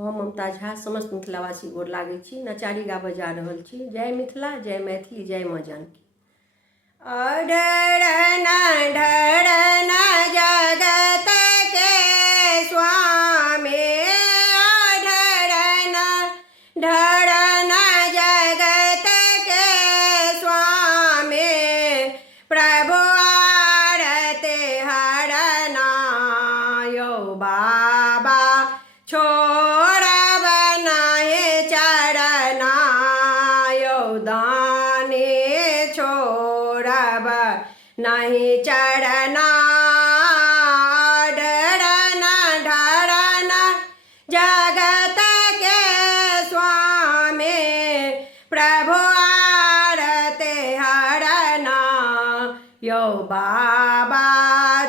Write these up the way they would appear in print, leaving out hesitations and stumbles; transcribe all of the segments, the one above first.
हम ममता झा समस्त मिथिलावासी गोर लागै छी। नचारी गाबऽ जा रहल छी। जय मिथिला, जय मैथिली, जय माँ जानकी। ढरना ढरना जगत के स्वामी, ढरना ढरना जगत के स्वामी, प्रभु आरती हरना यो बाबा छोड़ब नहीं चरना, यो दानी छोड़ब नहीं चरना। ढरना ढरना जगत के स्वामी, प्रभु आरती हरना यो बाबा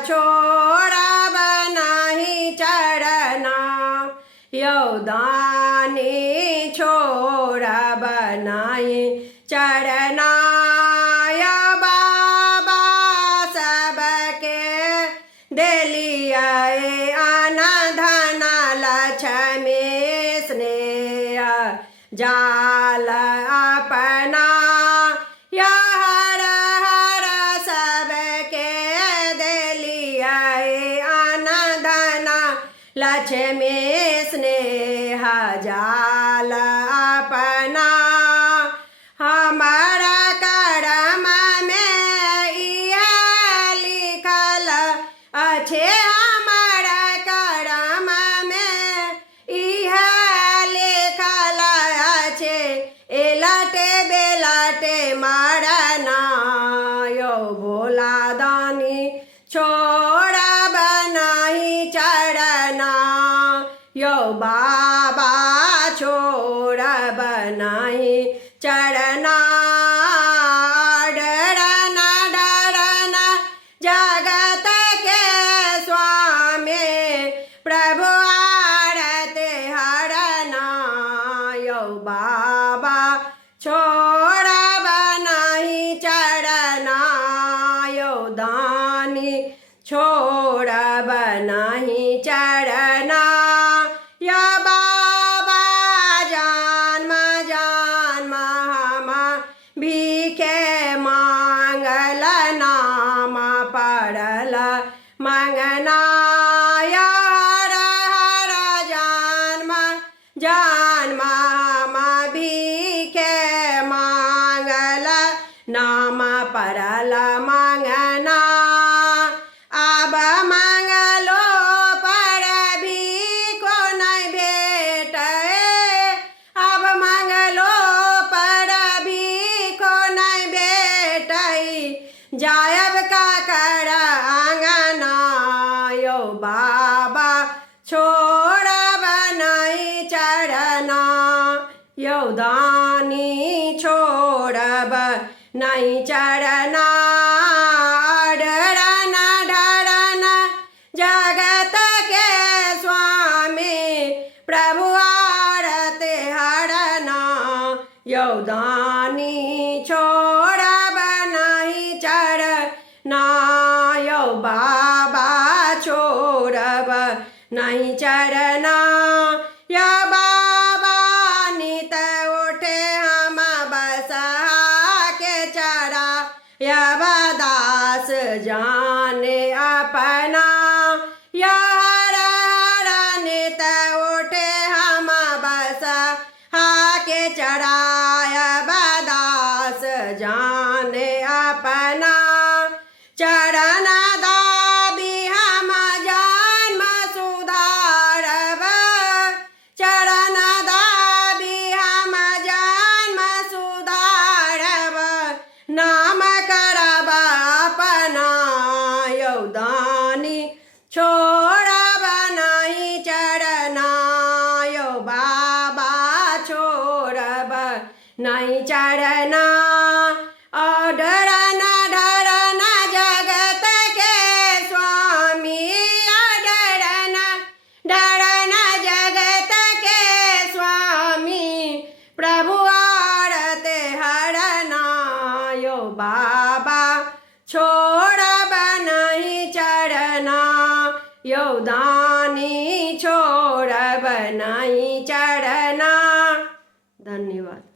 छोड़ब नहीं चरना, यो दानी छोड़ब नहीं चरना। यो बाबा सबके देलिया अन्न धन लक्ष्मी स्नेह जाल अपना, या हर हर सबके देलिया अन्न धन लक्ष्मी स्नेह जाल अपना। हमारा कर्म में यह लिखल अच्छे, हमारा कर्म में यह लिखल अच्छे, एलटे बेलटे मरना यो भोला दानी छोड़ब नहीं चरना, यो बाबा छोड़ब नहीं चरना। ढरना ढरना जगत के स्वामी, प्रभु आरती हरना यो बाबा छोड़ब नहीं चरना, यो दानी छोड़ब नहीं चरना। या बाबा जन्म जन्म हम भीखे मांगल, नाम पड़ल मंगना, या हर हर जन्म जन्म हम भीखे मांगल, नाम पड़ल मंगना। अब मंगलो पर भी को नहीं भेटे, अब मंगलो पर भी को नहीं भेटे, जायब का कर आंगना यो बाबा छोड़ब नहीं चरना, यो दानी छोड़ब नहीं चरना। ढरना ढरना जगत के स्वामी, प्रभु आरती हरना यो दानी छोड़ब नहीं चरना, यो बाबा छोड़ब नहीं चरना। या बाबा नित उठे हम बसहा के चरा, या दास जाने अपना, या हर हर नित उठे हम बसहा के चरा, या दास जाने अपना। चरण दाबी हम जन्म सुधारब, चरण दाबी हम जन्म सुधारब, नाम करब अपना यो दानी छोड़ब नहीं चरना, यो बाबा छोड़ब नहीं चरना। ढरना ढरना जगत के स्वामी, ढरना ढरना जगत के स्वामी, प्रभु आरती हरना यो बाबा छोड़ब नहीं चरना, यो दानी छोड़ब नहीं धन्यवाद।